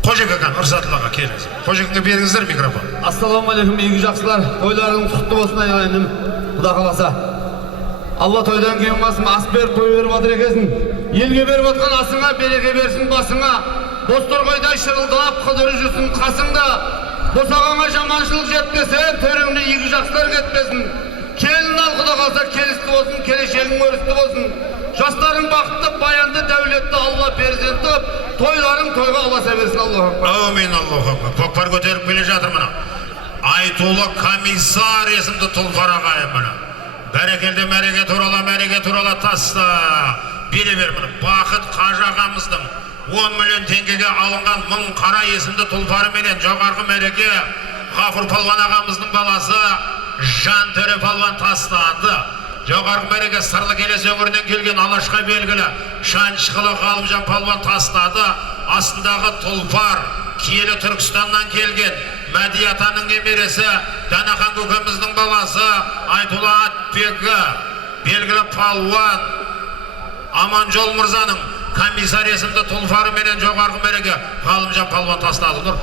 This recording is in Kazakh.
Қожек ақан, ұрсатылаға келіңіз. Қожекіңе беріңіздер микрофон. Ассалаумағалейкум, игі жақсылар. Тойларыңыз құтты болсын ағайыным. Құда қаласа. Алла тойдан кейін басын ас беріп той беріп жатыр екенсің. Елге беріп отқан асыңа береке берсін басыңа. Бозторғайдай шырылдап қыдыры жүрсін қасыңда. Босағаңа жаманшылық жетпесе, төреңне игі жақсылар кетпесін. Келін ал құда қалса келісті болсын, келешегің өрісті болсын. Жастарың бақытты, баянды, дәулетті, Алла перзентті, тойларың тойға аласа берсін, Аллаху акбар. Аумин, Аллаху акбар. Көкпар көтеріп келе жатыр мына. Айтулы комиссар есімді тұлпар ағайын мына. Бәрекелді мәреке туралы таста. Бере бер мына. Бақыт Қажы ағамыздың 10 миллион теңгеге алынған мың қара есімді тұлпары менен жоғарғы мәреке Ғафур палуан ағамыздың баласы Жантөре палуан тастанды. Жоғарғы мәреке Сырлы Келес өңірінен келген алашқа белгілі Шаншықылы Ғалымжан палуан тастады. Астындағы тұлпар киелі Түркістаннан келген Мәдиятаның немересі Данахан көкеміздің баласы Айтулы Атбегі белгілі палуан Аманжол мырзаның комиссар есімді тұлпары менен жоғарғы мәреке Ғалымжан палуан тастады.